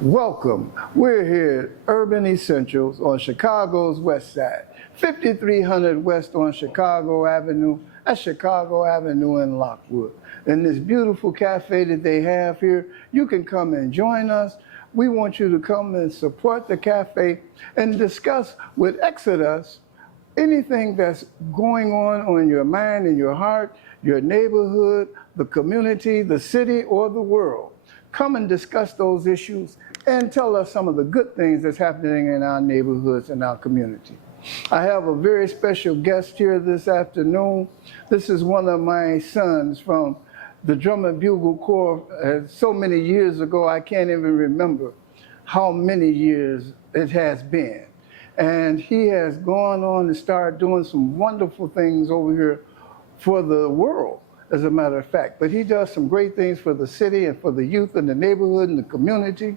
Welcome. We're here at Urban Essentials on Chicago's West Side, 5300 West on Chicago Avenue, at Chicago Avenue in Lockwood. In this beautiful cafe that they have here, you can come and join us. We want you to come and support the cafe and discuss with Exodus anything that's going on your mind and your heart, your neighborhood, the community, the city, or the world. Come and discuss those issues and tell us some of the good things that's happening in our neighborhoods and our community. I have a very special guest here this afternoon. This is one of my sons from the Drum and Bugle Corps. So many years ago, I can't even remember how many years it has been. And he has gone on to start doing some wonderful things over here for the world, as a matter of fact. But he does some great things for the city and for the youth and the neighborhood and the community.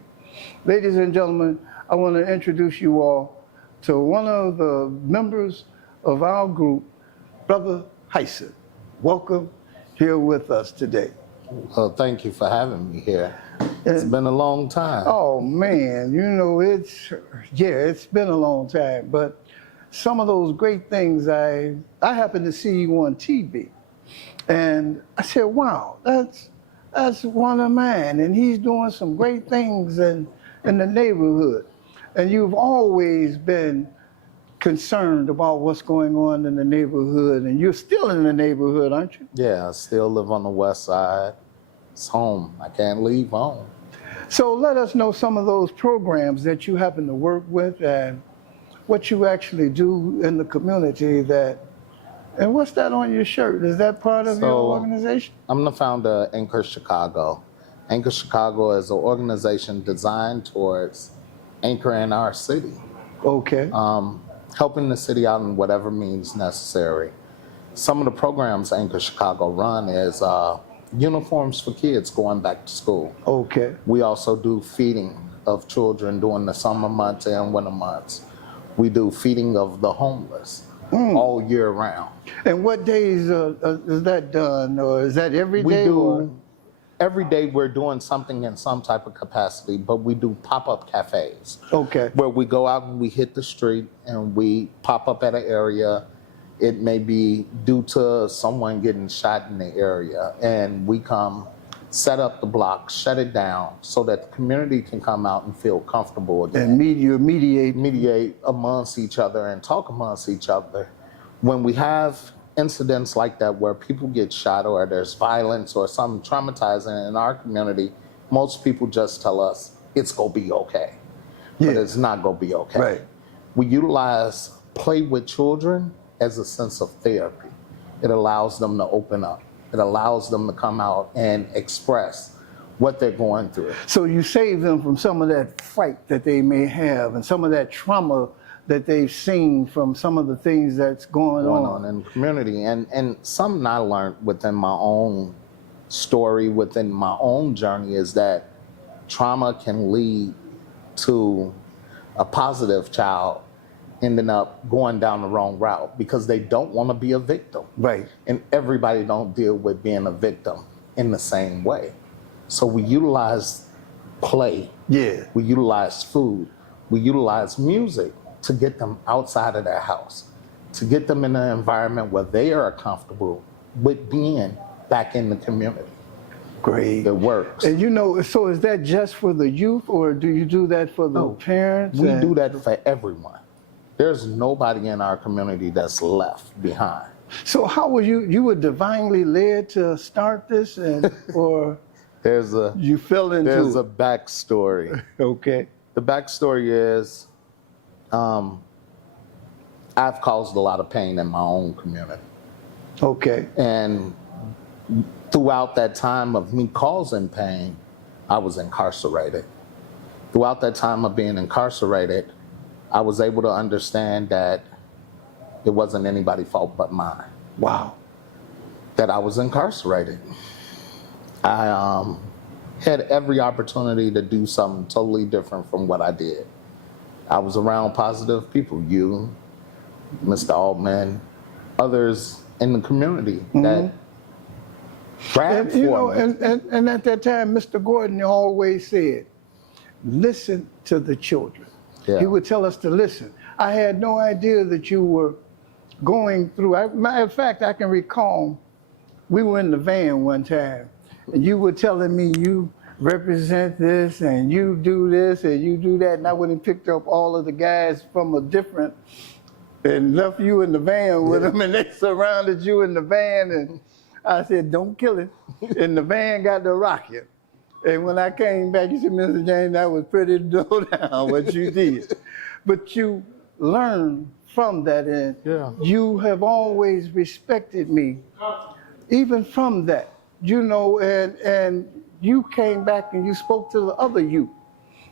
Ladies and gentlemen, I want to introduce you all to one of the members of our group, Brother Hyson. Welcome here with us today. Well, thank you for having me here. It's been a long time. Oh man, you know, it's been a long time, but some of those great things, I happened to see you on TV, and I said, wow, that's one of mine, and he's doing some great things in the neighborhood. And you've always been concerned about what's going on in the neighborhood, and you're still in the neighborhood, aren't you? Yeah, I still live on the west side. It's home. I can't leave home. So let us know some of those programs that you happen to work with and what you actually do in the community and what's that on your shirt? Is that part of your organization? I'm the founder of Anchor Chicago. Anchor Chicago is an organization designed towards anchoring our city. Okay. Helping the city out in whatever means necessary. Some of the programs Anchor Chicago run is uniforms for kids going back to school. Okay. We also do feeding of children during the summer months and winter months. We do feeding of the homeless all year round. And what days is that done, or is that every day? Every day we're doing something in some type of capacity, but we do pop-up cafes. Okay. Where we go out and we hit the street and we pop up at an area. It may be due to someone getting shot in the area, and we come, set up the block, shut it down so that the community can come out and feel comfortable again. And mediate amongst each other and talk amongst each other. When we have incidents like that where people get shot or there's violence or something traumatizing in our community, most people just tell us it's gonna be okay. But it's not gonna be okay. Right. We utilize play with children as a sense of therapy. It allows them to open up. It allows them to come out and express what they're going through. So you save them from some of that fright that they may have and some of that trauma that they've seen from some of the things that's going on in the community. And something I learned within my own story, within my own journey, is that trauma can lead to a positive child ending up going down the wrong route because they don't want to be a victim. Right. And everybody don't deal with being a victim in the same way. So we utilize play. Yeah. We utilize food. We utilize music to get them outside of their house, to get them in an environment where they are comfortable with being back in the community. Great. It works. And you know, so is that just for the youth, or do you do that for the parents? We do that for everyone. There's nobody in our community that's left behind. So how were you were divinely led to start this, or you fell into There's a backstory. Okay. The backstory is I've caused a lot of pain in my own community. Okay. And throughout that time of me causing pain, I was incarcerated. Throughout that time of being incarcerated, I was able to understand that it wasn't anybody's fault but mine. Wow. That I was incarcerated. I had every opportunity to do something totally different from what I did. I was around positive people, you, Mr. Altman, others in the community that grabbed for me. And at that time, Mr. Gordon always said, listen to the children. Yeah. He would tell us to listen. I had no idea that you were going through. Matter of fact, I can recall we were in the van one time, and you were telling me you represent this, and you do this, and you do that, and I went and picked up all of the guys from a different, and left you in the van with them, and they surrounded you in the van, and I said, don't kill him. And the van got to rocking. And when I came back, you said, Mr. James, that was pretty low down what you did. But you learned from that, and you have always respected me, even from that, you know, and you came back and you spoke to the other youth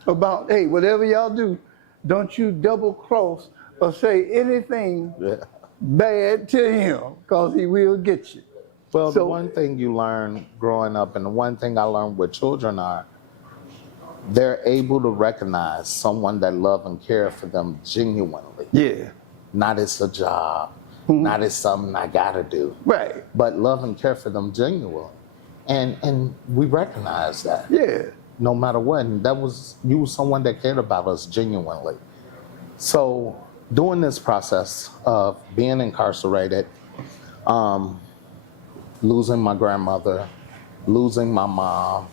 about, hey, whatever y'all do, don't you double cross or say anything bad to him, because he will get you. Well, the one thing you learn growing up, and the one thing I learned with children are, they're able to recognize someone that love and care for them genuinely. Yeah. Not as a job, not as something I gotta do. Right. But love and care for them genuinely. And we recognize that. Yeah. No matter what. And you were someone that cared about us genuinely. So during this process of being incarcerated, losing my grandmother, losing my mom.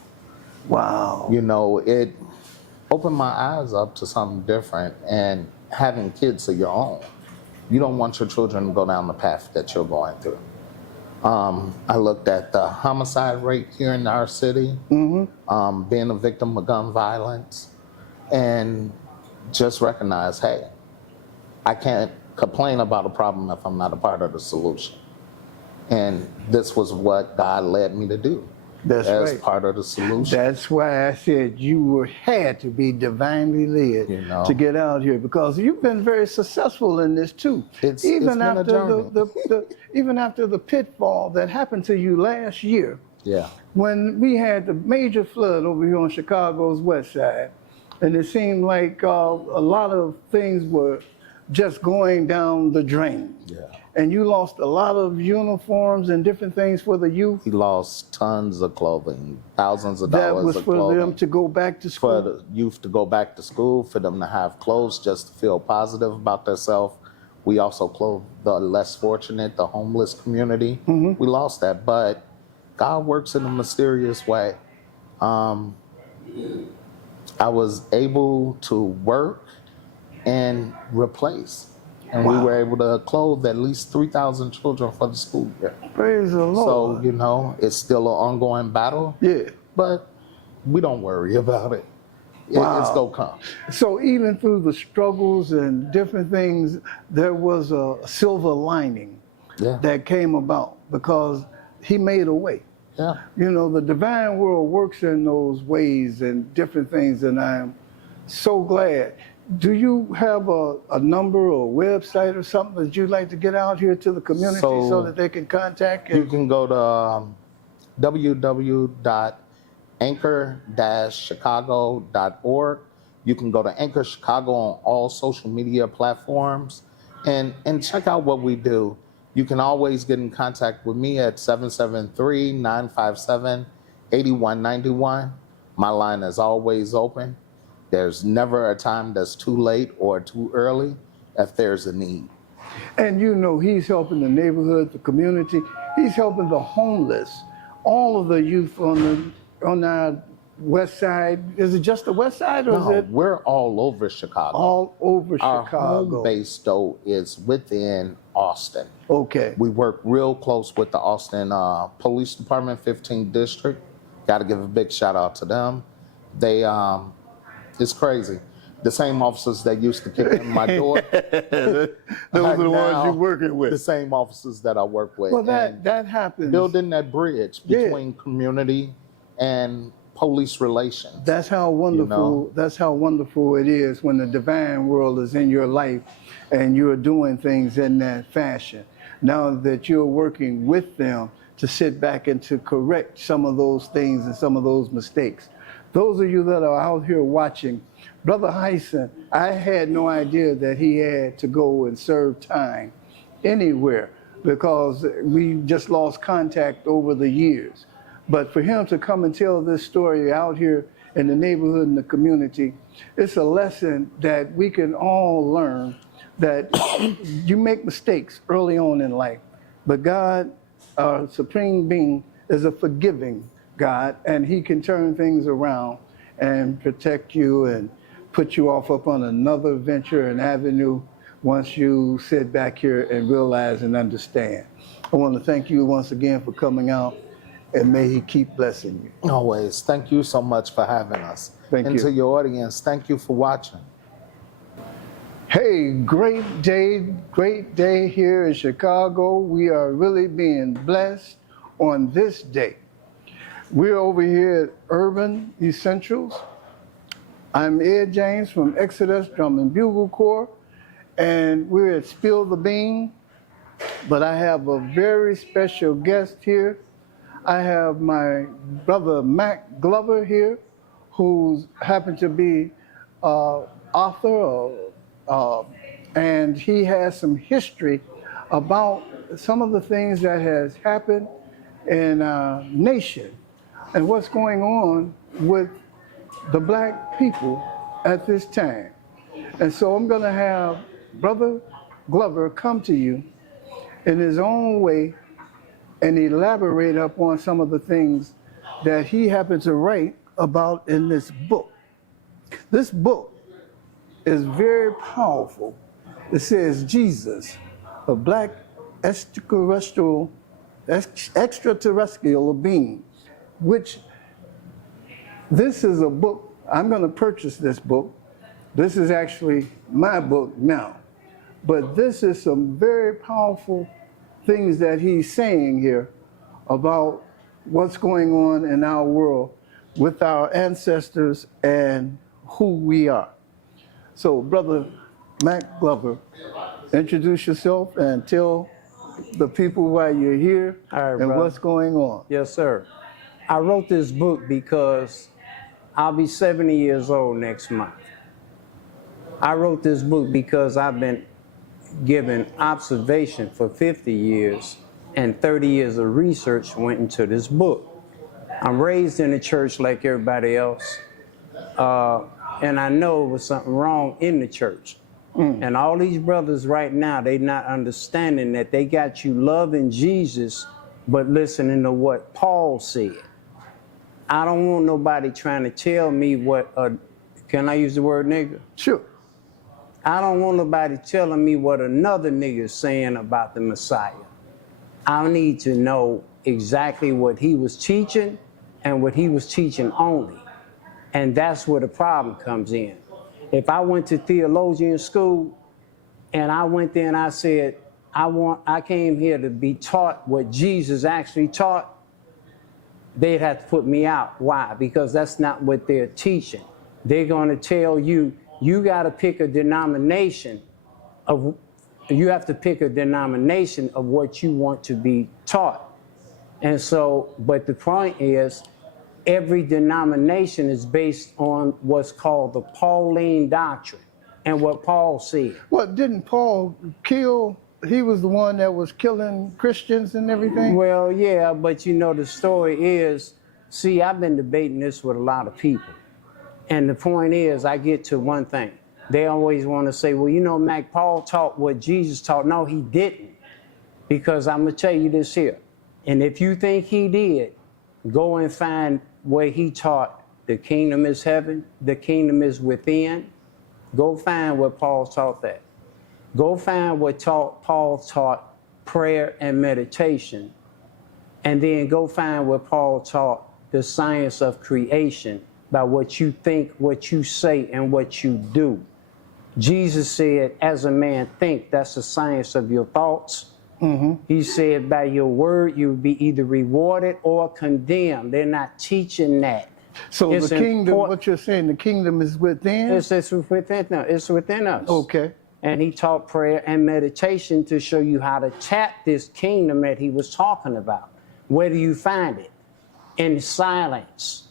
Wow. You know, it opened my eyes up to something different, and having kids of your own. You don't want your children to go down the path that you're going through. I looked at the homicide rate here in our city, being a victim of gun violence, and just recognized, hey, I can't complain about a problem if I'm not a part of the solution. And this was what God led me to do. That's as right. part of the solution. That's why I said had to be divinely led to get out here, because you've been very successful in this too. Even after the pitfall that happened to you last year. Yeah. When we had the major flood over here on Chicago's west side, and it seemed like a lot of things were just going down the drain. Yeah. And you lost a lot of uniforms and different things for the youth. He lost tons of clothing, thousands of dollars That was of for clothing. them to go back to school. For the youth to go back to school, for them to have clothes just to feel positive about themselves. We also clothed the less fortunate, the homeless community. We lost that, but God works in a mysterious way. I was able to work and replace. And we were able to clothe at least 3,000 children for the school year. Praise the Lord. So, you know, it's still an ongoing battle. Yeah. But we don't worry about it. It's going to come. So even through the struggles and different things, there was a silver lining that came about, because he made a way. Yeah. You know, the divine world works in those ways and different things, and I'm so glad. Do you have a number or a website or something that you'd like to get out here to the community so that they can contact you? You can go to www.anchor-chicago.org. You can go to Anchor Chicago on all social media platforms and check out what we do. You can always get in contact with me at 773-957-8191. My line is always open. There's never a time that's too late or too early if there's a need. And you know, he's helping the neighborhood, the community. He's helping the homeless, all of the youth on our west side. Is it just the west side, or is it? We're all over Chicago. All over Our Chicago. home base, though, is within Austin. Okay. We work real close with the Austin Police Department, 15th District. Got to give a big shout out to them. They it's crazy. The same officers that used to kick in my door. Those are the ones you're working with. The same officers that I work with. Well, that happens. Building that bridge between community and police relations. That's how wonderful. You know? That's how wonderful it is when the divine world is in your life, and you're doing things in that fashion. Now that you're working with them to sit back and to correct some of those things and some of those mistakes. Those of you that are out here watching, Brother Hyson, I had no idea that he had to go and serve time anywhere, because we just lost contact over the years. But for him to come and tell this story out here in the neighborhood and the community. It's a lesson that we can all learn that you make mistakes early on in life, but God, our supreme being, is a forgiving God, and he can turn things around and protect you and put you off up on another venture and avenue once you sit back here and realize and understand. I want to thank you once again for coming out, and may he keep blessing you. Always. Thank you so much for having us. Thank and you. to your audience, thank you for watching. Hey, great day here in Chicago. We are really being blessed on this day. We're over here at Urban Essentials. I'm Ed James from Exodus Drum and Bugle Corps, and we're at Spill the Bean, but I have a very special guest here. I have my brother Mac Glover here, who happened to be author, and he has some history about some of the things that has happened in our nation and what's going on with the black people at this time. And so I'm going to have Brother Glover come to you in his own way and elaborate upon some of the things that he happened to write about in this book. This book is very powerful. It says Jesus, a black extraterrestrial being, which this is a book. I'm going to purchase this book. This is actually my book now. But this is some very powerful things that he's saying here about what's going on in our world with our ancestors and who we are. So, Brother Mac Glover, introduce yourself and tell the people why you're here and brother. what's going on. Yes, sir. I wrote this book because I'll be 70 years old next month. I wrote this book because I've been given observation for 50 years and 30 years of research went into this book. I'm raised in the church like everybody else, and I know there was something wrong in the church. And all these brothers right now, they not understanding that they got you loving Jesus, but listening to what Paul said. I don't want nobody trying to tell me what, can I use the word nigger? Sure. I don't want nobody telling me what another nigger is saying about the Messiah. I need to know exactly what he was teaching and what he was teaching only. And that's where the problem comes in. If I went to theologian school and I went there and I said, I came here to be taught what Jesus actually taught, they'd have to put me out. Why? Because that's not what they're teaching. They're going to tell you, you got to pick a denomination of, you have to pick a denomination of what you want to be taught. And so, but the point is, every denomination is based on what's called the Pauline doctrine and what Paul said. Well, didn't Paul kill, he was the one that was killing Christians and everything? Well, yeah, but you know, the story is, see, I've been debating this with a lot of people. And the point is, I get to one thing. They always want to say, well, you know, Mac, Paul taught what Jesus taught. No, he didn't. Because I'm going to tell you this here. And if you think he did, go and find where he taught the kingdom is heaven, the kingdom is within. Go find where Paul taught that. Go find what Paul taught prayer and meditation. And then go find where Paul taught the science of creation by what you think, what you say, and what you do. Jesus said, as a man think, that's the science of your thoughts. He said, by your word, you will be either rewarded or condemned. They're not teaching that. So It's the kingdom, important. what you're saying, the kingdom is within? It's within us. It's within us. Okay. And he taught prayer and meditation to show you how to tap this kingdom that he was talking about. Where do you find it? In silence.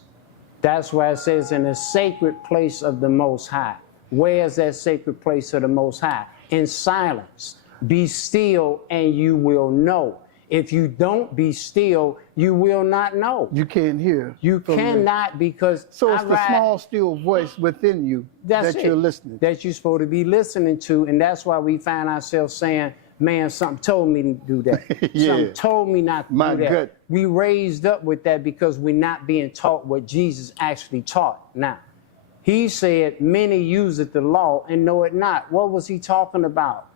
That's why it says in the sacred place of the Most High. Where is that sacred place of the Most High? In silence. Be still and you will know. If you don't be still, you will not know. You can't hear. You from them. cannot, because So it's the small, still voice within you that you're listening. That you're supposed to be listening to, and that's why we find ourselves saying, man, something told me to do that. Yeah. Something told me not to My do that. gut. We raised up with that because we're not being taught what Jesus actually taught. Now, he said, many use it the law and know it not. What was he talking about?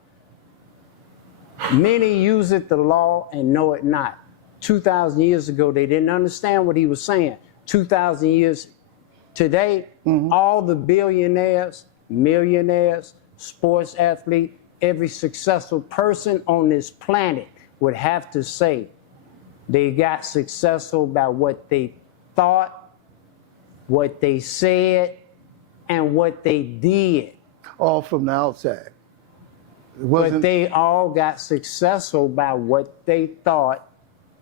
Many use it the law and know it not. 2,000 years ago, they didn't understand what he was saying. 2,000 years today, all the billionaires, millionaires, sports athletes, every successful person on this planet would have to say they got successful by what they thought, what they said, and what they did. All from the outside. But they all got successful by what they thought,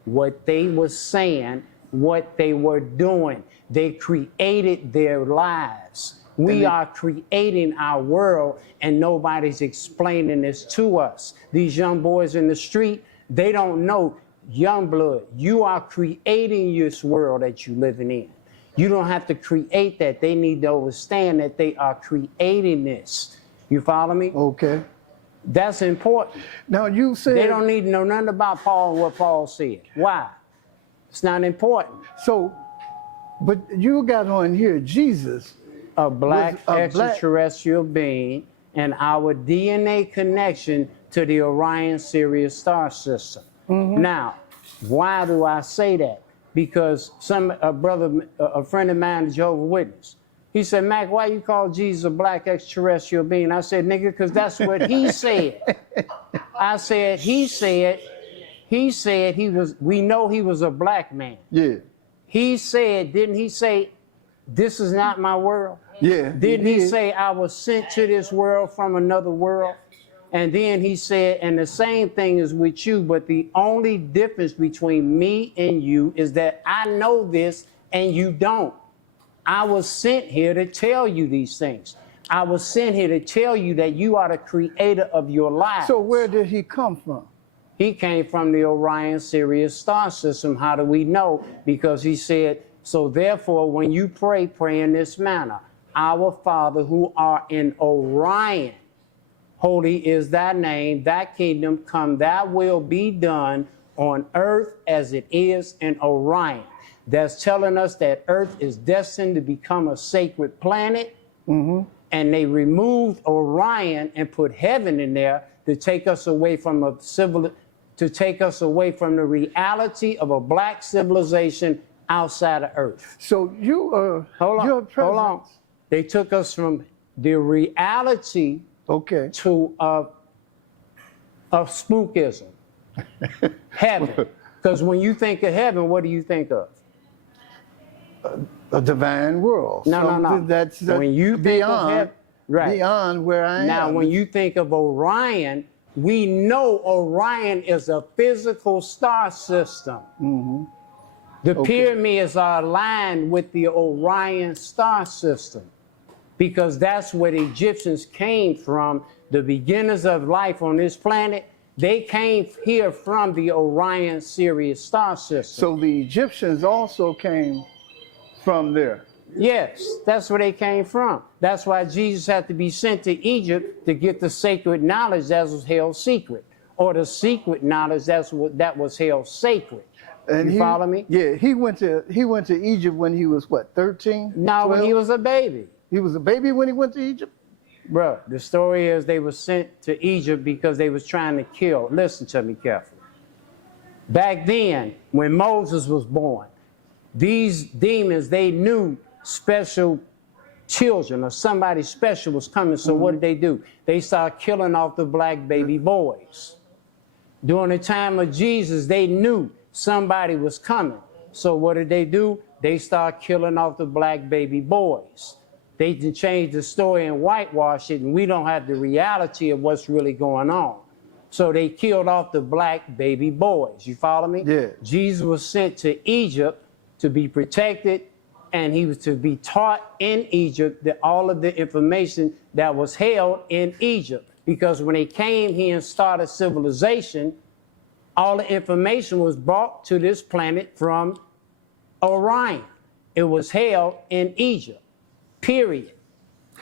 what they were saying, what they were doing. They created their lives. We are creating our world, and nobody's explaining this to us. These young boys in the street, they don't know. Young blood, you are creating this world that you're living in. You don't have to create that. They need to understand that they are creating this. You follow me? Okay. That's important. Now you said They don't need to know nothing about Paul and what Paul said. Why? It's not important. so, but you got on here Jesus. A black Was a extraterrestrial being and our DNA connection to the Orion Sirius star system. Now, why do I say that? Because a friend of mine, a Jehovah's Witness, he said, Mac, why you call Jesus a black extraterrestrial being? I said, nigga, because that's what he said. I said, he said we know he was a black man. Yeah. He said, didn't he say, this is not my world? Yeah. Didn't he say I was sent to this world from another world? And then he said, and the same thing is with you, but the only difference between me and you is that I know this and you don't. I was sent here to tell you these things. I was sent here to tell you that you are the creator of your life. So where did he come from? He came from the Orion Sirius star system. How do we know? Because he said, so therefore, when you pray, pray in this manner. Our Father who art in Orion, holy is thy name, thy kingdom come, thy will be done on earth as it is in Orion. That's telling us that earth is destined to become a sacred planet. And they removed Orion and put heaven in there to take us away from to take us away from the reality of a black civilization outside of earth. So you your presence. Hold on. They took us from the reality Okay. to of spookism. Heaven. Because when you think of heaven, what do you think of? A divine world. No. Something that's when you think beyond, of heaven, right. beyond where I am. Now, when you think of Orion, we know Orion is a physical star system. The pyramids are aligned with the Orion star system because that's where the Egyptians came from. The beginners of life on this planet, they came here from the Orion Sirius star system. So the Egyptians also came from there. Yes, that's where they came from. That's why Jesus had to be sent to Egypt to get the sacred knowledge that was held secret, or the secret knowledge that was held sacred. And you follow me? Yeah, he went to Egypt when he was what, 13? No, 12? when he was a baby. He was a baby when he went to Egypt? Bro, the story is they were sent to Egypt because they was trying to kill. Listen to me carefully. Back then, when Moses was born, these demons, they knew special children or somebody special was coming. So what did they do? They started killing off the black baby boys. During the time of Jesus, they knew somebody was coming. So what did they do? They started killing off the black baby boys. They changed the story and whitewashed it, and we don't have the reality of what's really going on. So they killed off the black baby boys. You follow me? Yeah. Jesus was sent to Egypt to be protected, and he was to be taught in Egypt that all of the information that was held in Egypt. Because when they came here and started civilization, All the information was brought to this planet from Orion. It was held in Egypt, period.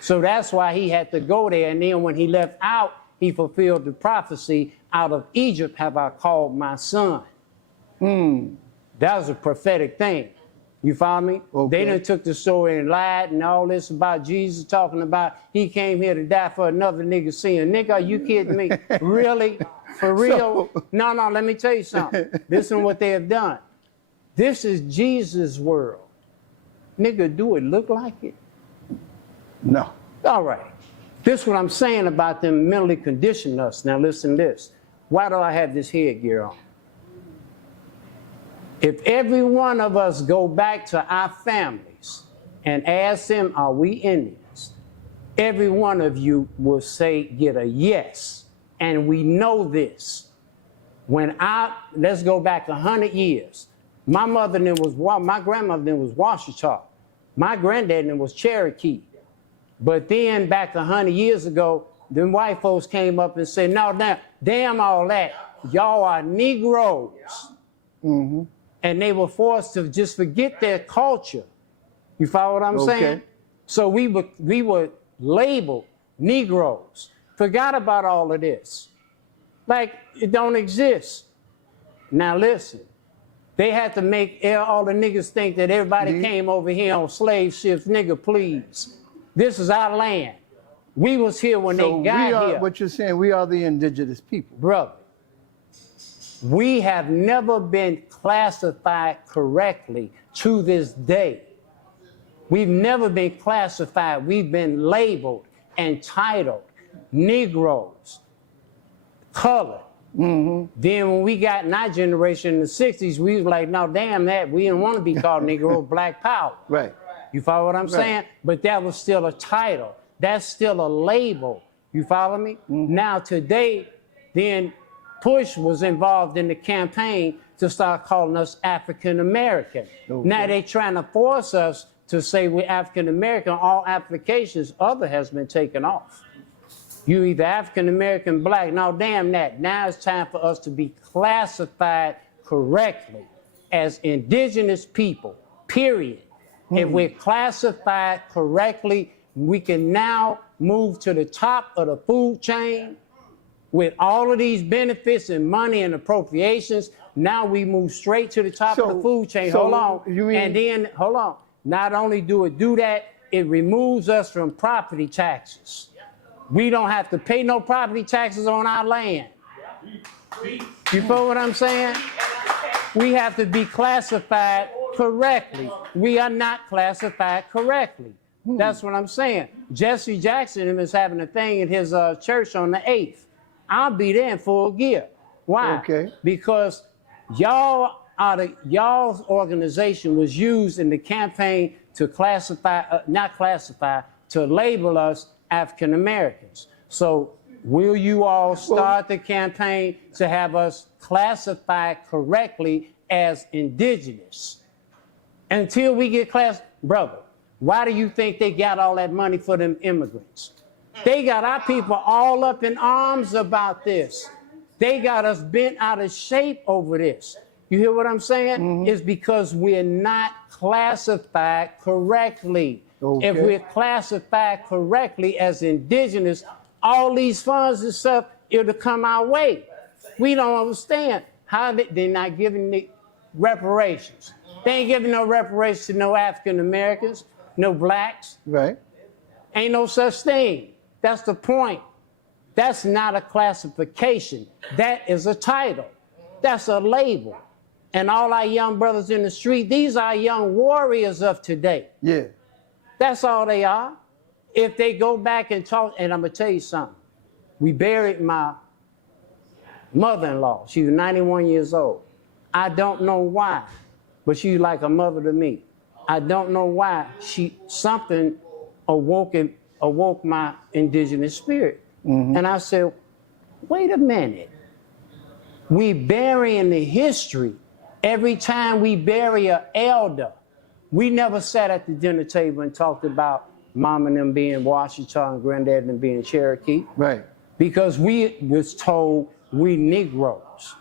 So that's why he had to go there. And then when he left out, he fulfilled the prophecy, out of Egypt have I called my son. That was a prophetic thing. You follow me? Okay. They done took the story and lied and all this about Jesus talking about he came here to die for another nigga sin. Nigga, are you kidding me? Really? For real? No, let me tell you something. This is what they have done. This is Jesus' world. Nigga, do it look like it? No. All right. This is what I'm saying about them mentally conditioning us. Now listen to this. Why do I have this headgear on? If every one of us go back to our families and ask them, are we Indians? Every one of you will say, get a yes. And we know this. Let's go back 100 years. My grandmother was Washita. My granddad was Cherokee. But then back 100 years ago, them white folks came up and said, no, damn all that. Y'all are Negroes. And they were forced to just forget their culture. You follow what I'm saying? So we were labeled Negroes. Forgot about all of this. Like, it don't exist. Now listen, they had to make all the niggas think that everybody came over here on slave ships. Nigga, please. This is our land. We was here when they got here. What you're saying, we are the indigenous people. Brother, we have never been classified correctly to this day. We've never been classified. We've been labeled, entitled, Negroes, colored. Then when we got in our generation in the 60s, we was like, no, damn that. We didn't want to be called Negro, Black Power. Right. You follow what I'm saying? But that was still a title. That's still a label. You follow me? Now today, then Bush was involved in the campaign to start calling us African American. Now they trying to force us to say we're African American. All applications, other has been taken off. You either African American, Black. Now damn that. Now it's time for us to be classified correctly as indigenous people, period. If we're classified correctly, we can now move to the top of the food chain with all of these benefits and money and appropriations. Now we move straight to the top of the food chain. Hold on. Not only do it do that, it removes us from property taxes. We don't have to pay no property taxes on our land. You feel what I'm saying? We have to be classified correctly. We are not classified correctly. That's what I'm saying. Jesse Jackson is having a thing at his church on the 8th. I'll be there in full gear. Why? Because y'all's organization was used in the campaign to to label us African Americans. So will you all start the campaign to have us classified correctly as indigenous? Until we get brother, why do you think they got all that money for them immigrants? They got our people all up in arms about this. They got us bent out of shape over this. You hear what I'm saying? It's because we're not classified correctly. If we're classified correctly as indigenous, all these funds and stuff, it'll come our way. We don't understand how they're not giving the reparations. They ain't giving no reparations to no African Americans, no blacks. Right. Ain't no such thing. That's the point. That's not a classification. That is a title. That's a label. And all our young brothers in the street, these are young warriors of today. Yeah. That's all they are. If they go back and talk, and I'm gonna tell you something. We buried my mother-in-law. She was 91 years old. I don't know why, but she's like a mother to me. I don't know why something awoke my indigenous spirit. And I said, wait a minute. We burying the history. Every time we bury an elder, we never sat at the dinner table and talked about mom and them being Washita and granddad and them being Cherokee. Right. Because we was told we Negroes.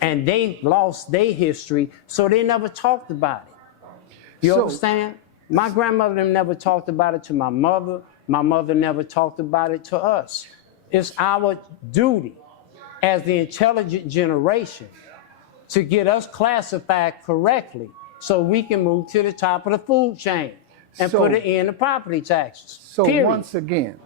And they lost their history, so they never talked about it. You So- understand? My grandmother them never talked about it to my mother. My mother never talked about it to us. It's our duty as the intelligent generation to get us classified correctly so we can move to the top of the food chain and So- put it in the property taxes. So Period. once again,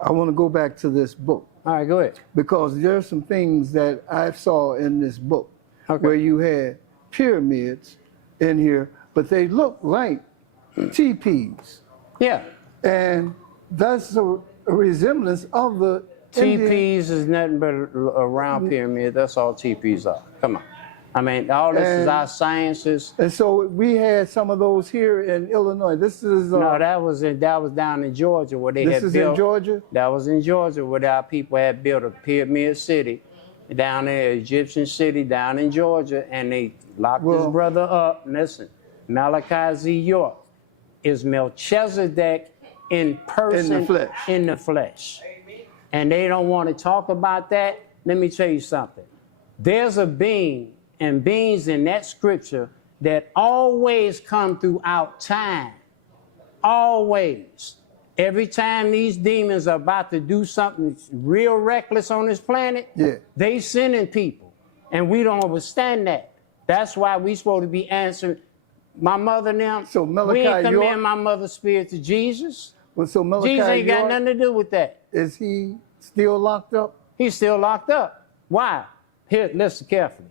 I want to go back to this book All right, go ahead. because there are some things that I saw in this book Okay. where you had pyramids in here, but they look like teepees. Yeah. And that's a resemblance of the Indian. TPs is nothing but a round pyramid. That's all TPs are. Come on. I mean, all this is And- our sciences. And so we had some of those here in Illinois. This is No, that was down in Georgia where they this had is built. in Georgia. That was in Georgia where our people had built a pyramid city down there, Egyptian city down in Georgia, and they locked this Well- brother up. Listen, Malachi Z. York is Melchizedek in person, In the flesh. in the flesh. And they don't want to talk about that. Let me tell you something. There's a being and beings in that scripture that always come throughout time. Always. Every time these demons are about to do something real reckless on this planet, Yeah. they sending people. And we don't understand that. That's why we supposed to be answering. My mother and them, So we Malachi ain't York- commend my mother's spirit to Jesus. Well, so Malachi Jesus ain't got York, nothing to do with that. is he still locked up? He's still locked up. Why? Here, listen carefully.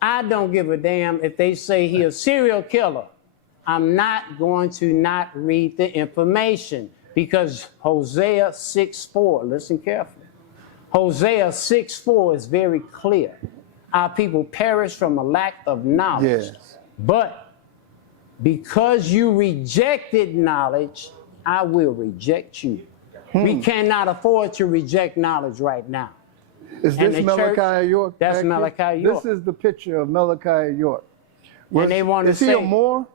I don't give a damn if they say he a serial killer. I'm not going to not read the information because Hosea 6:4, listen carefully. Hosea 6:4 is very clear. Our people perish from a lack of knowledge. Yes. But because you rejected knowledge, I will reject you. We cannot afford to reject knowledge right now. Is And this the church- Malachi York? that's back here? Malachi York. This is the picture of Malachi York. And they want to Is he say a Moor?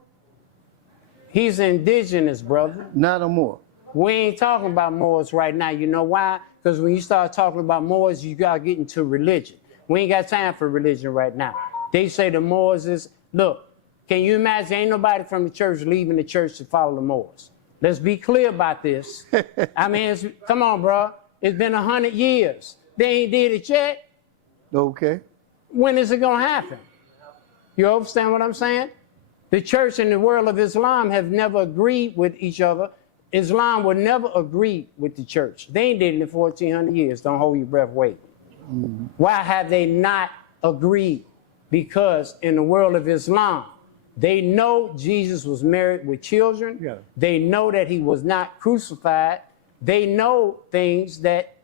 he's indigenous, brother. Not a Moor. We ain't talking about Moors right now. You know why? Because when you start talking about Moors, you got to get into religion. We ain't got time for religion right now. They say the Moors is, look, can you imagine ain't nobody from the church leaving the church to follow the Moors? Let's be clear about this. I mean, come on, bro. It's been 100 years. They ain't did it yet. Okay. When is it going to happen? You understand what I'm saying? The church and the world of Islam have never agreed with each other. Islam would never agree with the church. They ain't did it in 1,400 years. Don't hold your breath, wait. Why have they not agreed? Because in the world of Islam, they know Jesus was married with children. Yeah. They know that he was not crucified. They know things that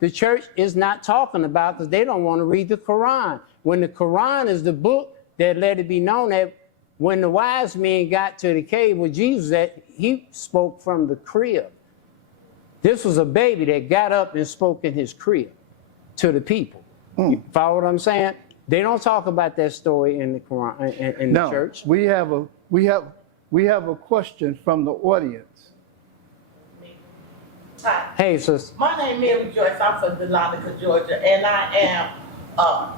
the church is not talking about because they don't want to read the Quran. When the Quran is the book that let it be known that when the wise men got to the cave with Jesus, that he spoke from the crib. This was a baby that got up and spoke in his crib to the people. You follow what I'm saying? They don't talk about that story in the Quran in the Now, church. we have a question from the audience. Hi. Hey, sister. My name is Mary Joyce. I'm from Delonica, Georgia, and I am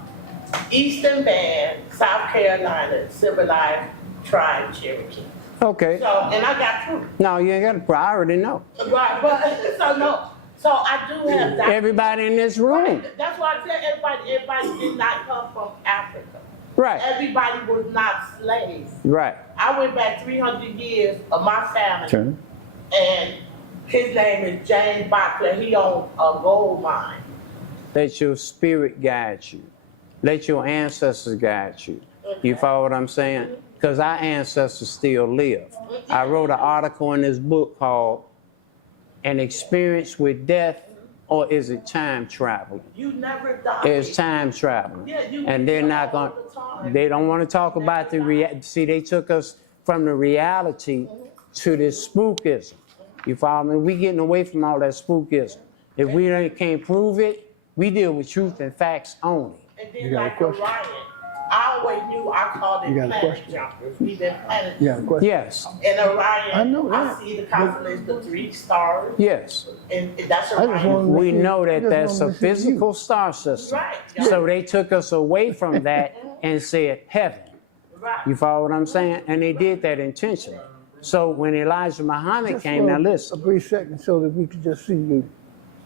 Eastern Band, South Carolina, Civilized Tribe Cherokee. Okay. So, and I got through. No, you ain't got to. I already know. Right, but so no. So I do have that. Everybody in this room. That's why I tell everybody did not come from Africa. Right. Everybody was not slaves. Right. I went back 300 years of my family, Okay. and his name is James Boxler. He owned a gold mine. Let your spirit guide you. Let your ancestors guide you. You follow what I'm saying? Because our ancestors still live. I wrote an article in this book called An Experience with Death, or is it Time Traveling? You never die. It's time traveling. Yeah, you And they're not going all the time. they don't want to talk about the reality. See, they took us from the reality to this spookism. You follow me? We getting away from all that spookism. If we can't prove it, we deal with truth and facts only. And You then got a like question? Orion. I always knew I called You it got a planet question? jumpers. We been planet You got a question? Yes, And Orion, I know that. I see the constellation, the 3 stars, yes. and that's I just Orion. wanna We make know sure- that just that's wanna a make sure you- physical star system. Right. So they took us away from that and said heaven. Right. You follow what I'm saying? And they did that intentionally. So when Elijah Muhammad Just came, for now a listen, brief second so that we could just see you.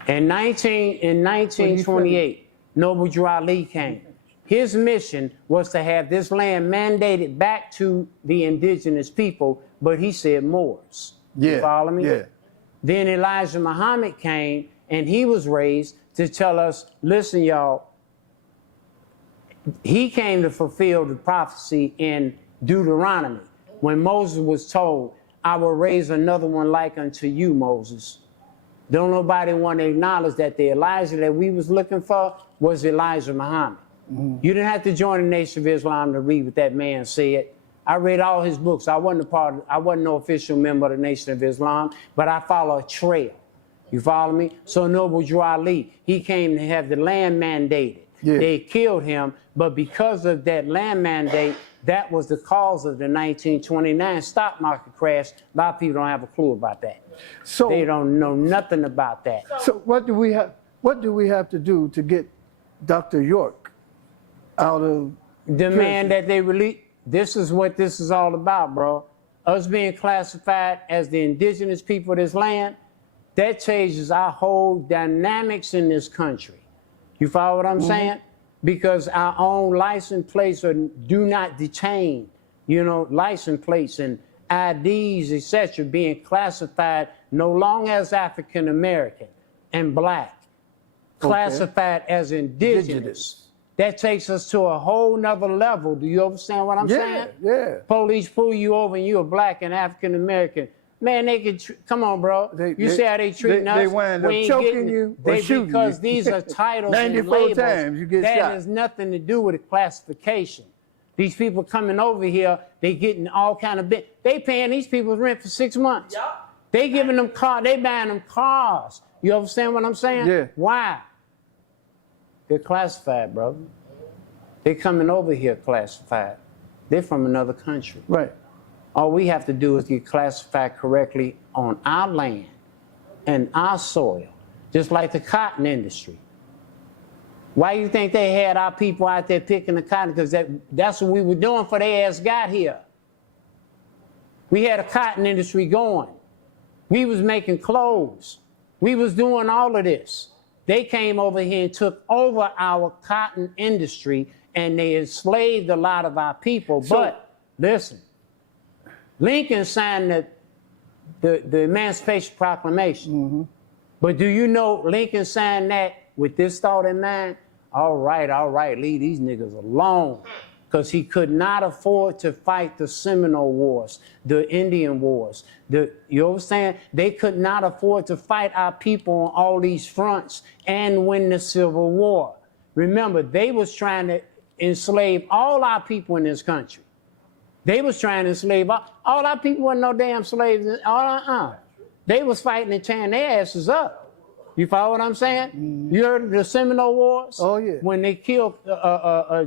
in 1928, Noble Drew Ali came. His mission was to have this land mandated back to the indigenous people, but he said Moors. You Yeah, follow me? yeah. Then Elijah Muhammad came and he was raised to tell us, listen, y'all, he came to fulfill the prophecy in Deuteronomy when Moses was told, I will raise another one like unto you, Moses. Don't nobody want to acknowledge that the Elijah that we was looking for was Elijah Muhammad. You didn't have to join the Nation of Islam to read what that man said. I read all his books. I wasn't no official member of the Nation of Islam, but I follow a trail. You follow me? So Noble Drew Ali, he came to have the land mandated. Yeah. They killed him, but because of that land mandate, that was the cause of the 1929 stock market crash. A lot of people don't have a clue about that. So, They don't know nothing about that. so what do we have to do to get Dr. York out of Demand that they release. This is what this is all about, bro. Us being classified as the indigenous people of this land, that changes our whole dynamics in this country. You follow what I'm saying? Because our own license plates are do not detain, license plates and IDs, etc., being classified no longer as African American and black, classified as indigenous. That takes us to a whole nother level. Do you understand what I'm saying? Yeah. Police pull you over and you're black and African American. Man, they can, come on, bro. You see how they treating us? They wind up We ain't choking getting- you or shooting because you. these are titles and 94 labels. times you get that shot. has nothing to do with the classification. These people coming over here, they getting all kind of bit. They paying these people rent for 6 months. Yup. They giving them they buying them cars. You understand what I'm saying? Yeah. Why? They're classified, brother. They're coming over here classified. They're from another country. Right. All we have to do is get classified correctly on our land and our soil, just like the cotton industry. Why do you think they had our people out there picking the cotton? Because that's what we were doing before they ass got here. We had a cotton industry going. We was making clothes. We was doing all of this. They came over here and took over our cotton industry and they enslaved a lot of our people. But listen, Lincoln signed the Emancipation Proclamation. But do you know Lincoln signed that with this thought in mind? All right, leave these niggas alone. Because he could not afford to fight the Seminole Wars, the Indian Wars. You understand? They could not afford to fight our people on all these fronts and win the Civil War. Remember, they was trying to enslave all our people in this country. They was trying to enslave all our people. Wasn't no damn slaves. They was fighting and tearing their asses up. You follow what I'm saying? You heard of the Seminole Wars? Oh, yeah. When they killed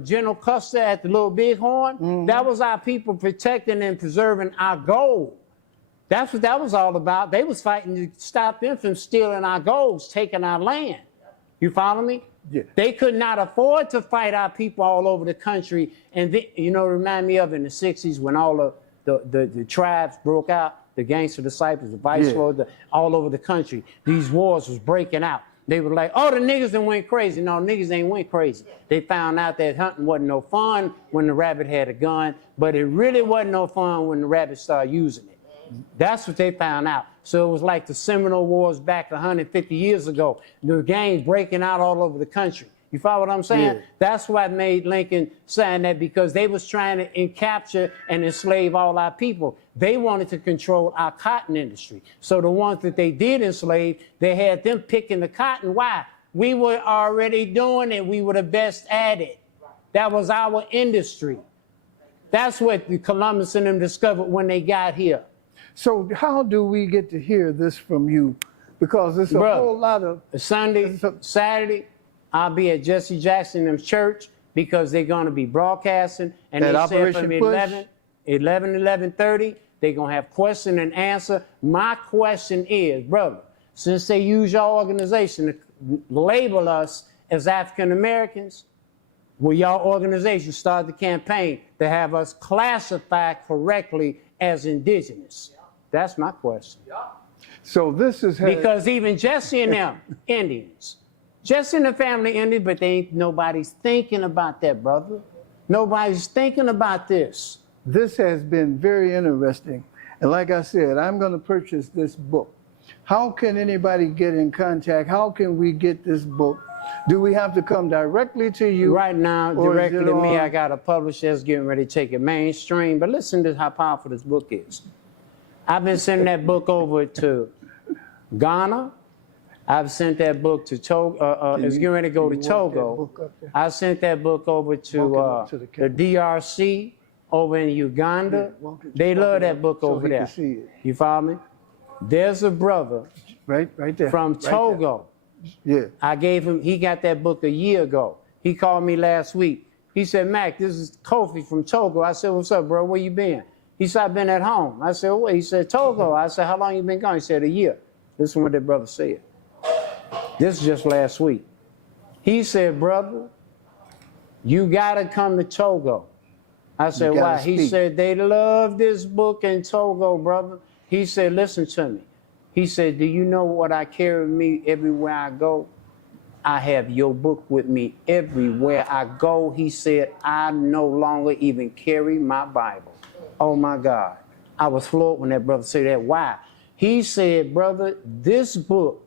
General Custer at the Little Bighorn, that was our people protecting and preserving our gold. That's what that was all about. They was fighting to stop them from stealing our golds, taking our land. You follow me? Yeah. They could not afford to fight our people all over the country. And remind me of in the 60s when all the tribes broke out, the gangster disciples, the vice lords, all over the country. These wars was breaking out. They were like, oh, the niggas done went crazy. No, niggas ain't went crazy. They found out that hunting wasn't no fun when the rabbit had a gun, but it really wasn't no fun when the rabbit started using it. That's what they found out. So it was like the Seminole Wars back 150 years ago. The gangs breaking out all over the country. You follow what I'm saying? Yeah. That's what made Lincoln sign that, because they was trying to capture and enslave all our people. They wanted to control our cotton industry. So the ones that they did enslave, they had them picking the cotton. Why? We were already doing it. We were the best at it. That was our industry. That's what Columbus and them discovered when they got here. So how do we get to hear this from you? Because it's a whole lot of... Sunday, Saturday, I'll be at Jesse Jackson and church. because they're going to be broadcasting, and At they said Operation from Push? 11:30, they're going to have question and answer. My question is, brother, since they use your organization to label us as African Americans, will your organization start the campaign to have us classified correctly as indigenous? That's my question. So this is Because even Jesse and them, Indians, Jesse and the family Indians, but nobody's thinking about that, brother. Nobody's thinking about this. This has been very interesting. And like I said, I'm going to purchase this book. How can anybody get in contact? How can we get this book? Do we have to come directly to you? Right now, or is directly it to me, on- I got a publisher that's getting ready to take it mainstream. But listen to how powerful this book is. I've been sending that book over to Ghana. I've sent that book to Togo. It's getting ready to go to Can you walk that Togo. book up there? I sent that book over Walk it up to to the the camera. DRC over in Uganda. Yeah, walk it- They walk love it that up book so over he there. can see it. You follow me? There's a brother Right there. from right there. Togo. Yeah. I gave him, he got that book a year ago. He called me last week. He said, Mac, this is Kofi from Togo. I said, what's up, bro? Where you been? He said, I've been at home. I said, what? He said, Togo. I said, how long you been gone? He said, a year. This is what that brother said. This is just last week. He said, brother, you gotta come to Togo. I said, gotta why? He speak. said, they love this book in Togo, brother. He said, listen to me. He said, do you know what I carry with me everywhere I go? I have your book with me everywhere I go. He said, I no longer even carry my Bible. Oh my God. I was floored when that brother said that. Why? He said, brother, this book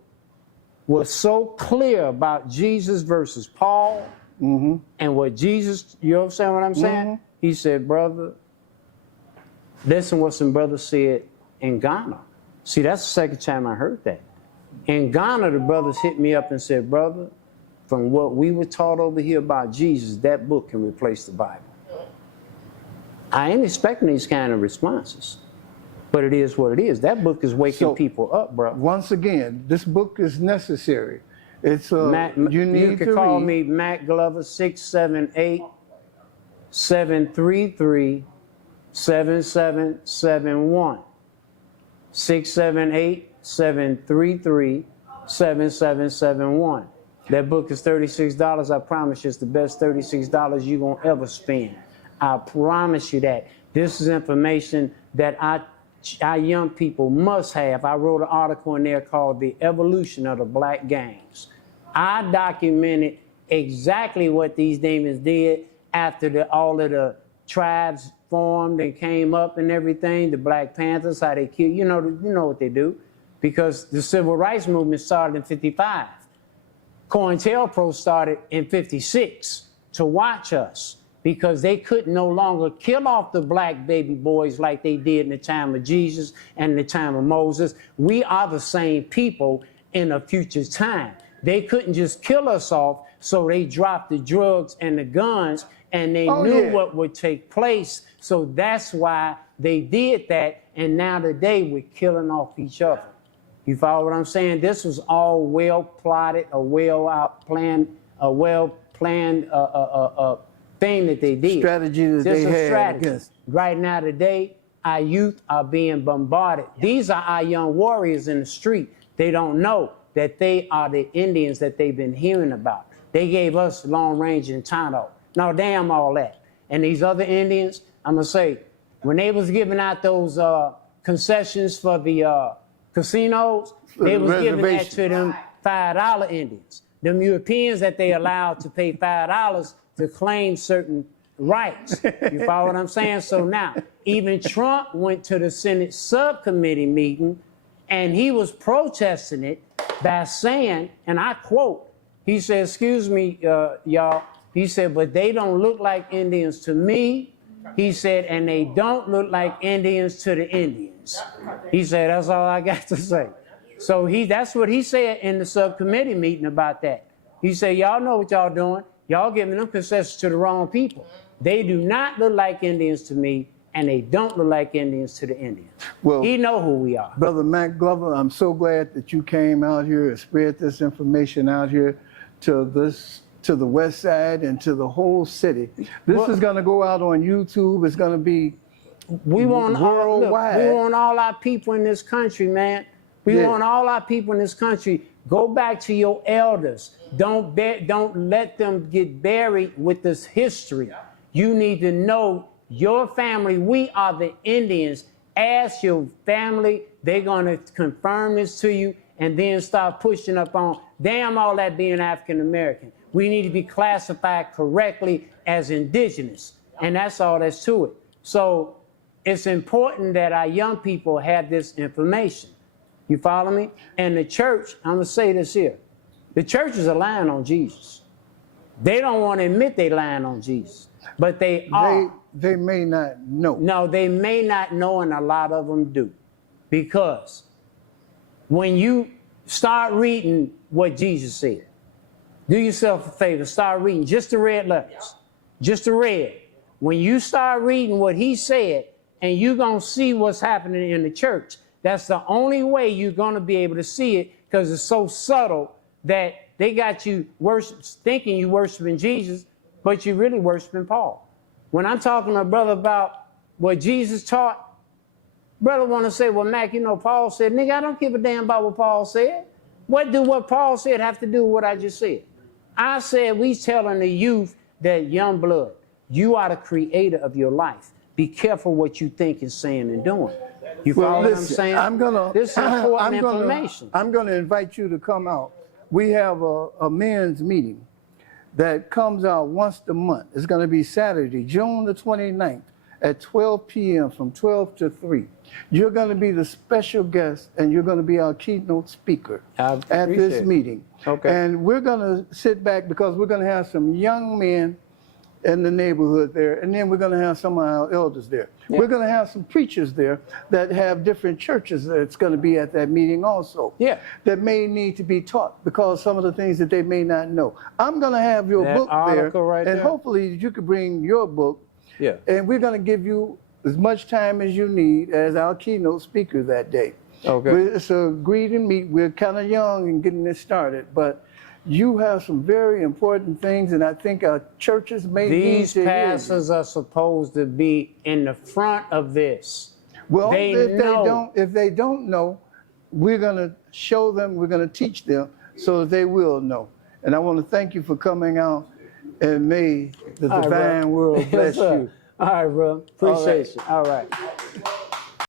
was so clear about Jesus versus Paul and what Jesus, you understand what I'm saying? He said, brother, listen what some brothers said in Ghana. See, that's the second time I heard that. In Ghana, the brothers hit me up and said, brother, from what we were taught over here about Jesus, that book can replace the Bible. I ain't expecting these kind of responses, but it is what it is. That book is waking So- people up, bro. Once again, this book is necessary. It's Mac, you need you can to call read. me Mac Glover, 678-733-7771. 678-733-7771. That book is $36. I promise you it's the best $36 you're going to ever spend. I promise you that. This is information that our young people must have. I wrote an article in there called The Evolution of the Black Gangs. I documented exactly what these demons did after all of the tribes formed and came up and everything, the Black Panthers, how they killed, you know what they do. Because the Civil Rights Movement started in 55. COINTELPRO started in 56 to watch us because they could no longer kill off the black baby boys like they did in the time of Jesus and the time of Moses. We are the same people in a future time. They couldn't just kill us off, so they dropped the drugs and the guns, and they knew what would take place. So that's why they did that, and now today we're killing off each other. You follow what I'm saying? This was all well plotted, a well planned thing that they did. Strategy that This they is had strategy. against. Right now today, our youth are being bombarded. These are our young warriors in the street. They don't know that they are the Indians that they've been hearing about. They gave us long range and Tonto. Now damn all that. And these other Indians, I'm gonna say, when they was giving out those concessions for the casinos, they was giving that to them $5 Indians. Them Europeans that they allowed to pay $5 to claim certain rights. You follow what I'm saying? So now, even Trump went to the Senate subcommittee meeting and he was protesting it by saying, and I quote, he said, excuse me, y'all, he said, but they don't look like Indians to me. He said, and they don't look like Indians to the Indians. He said, that's all I got to say. So that's what he said in the subcommittee meeting about that. He said, y'all know what y'all doing. Y'all giving them concessions to the wrong people. They do not look like Indians to me, and they don't look like Indians to the Indians. Well, he know who we are. Brother Mac Glover, I'm so glad that you came out here and spread this information out here to this to the west side and to the whole city. This is going to go out on YouTube. It's going to be We want worldwide. we want all our people in this country, man. We Yeah. want all our people in this country. Go back to your elders. Don't let them get buried with this history. You need to know your family. We are the Indians. Ask your family. They're gonna confirm this to you, and then start pushing up on. Damn all that being African American. We need to be classified correctly as indigenous, and that's all that's to it. So it's important that our young people have this information. You follow me? And the church, I'm gonna say this here. The churches are lying on Jesus. They don't want to admit they lying on Jesus, but they are. They may not know. No, they may not know, and a lot of them do. Because when you start reading what Jesus said, do yourself a favor, start reading just the red letters, just the red. When you start reading what he said, and you're going to see what's happening in the church, that's the only way you're going to be able to see it, because it's so subtle that they got you thinking you worshiping Jesus, but you're really worshiping Paul. When I'm talking to a brother about what Jesus taught, brother want to say, well, Mac, you know, Paul said, nigga, I don't give a damn about what Paul said. What do what Paul said have to do with what I just said? I said, we telling the youth that young blood, you are the creator of your life. Be careful what you think and saying and doing. You follow what I'm saying? This is important information. I'm gonna invite you to come out. We have a men's meeting that comes out once a month. It's gonna be Saturday, June the 29th at 12 p.m. from 12 to 3. You're gonna be the special guest, and you're gonna be our keynote speaker at this meeting. Okay. And we're gonna sit back because we're gonna have some young men in the neighborhood there, and then we're going to have some of our elders there. Yeah. We're going to have some preachers there that have different churches that's going to be at that meeting also. Yeah. That may need to be taught because some of the things that they may not know. I'm going to have your book there, right and there. hopefully you could bring your book. Yeah. And we're going to give you as much time as you need as our keynote speaker that day. Okay. It's a greet and meet. We're kind of young and getting this started, but you have some very important things, and I think our churches may need to hear you. These pastors are supposed to be in the front of this. Well, if they don't know, we're going to show them, we're going to teach them so that they will know. And I want to thank you for coming out, and may the divine world bless you. All right, bro. Appreciate you. All right.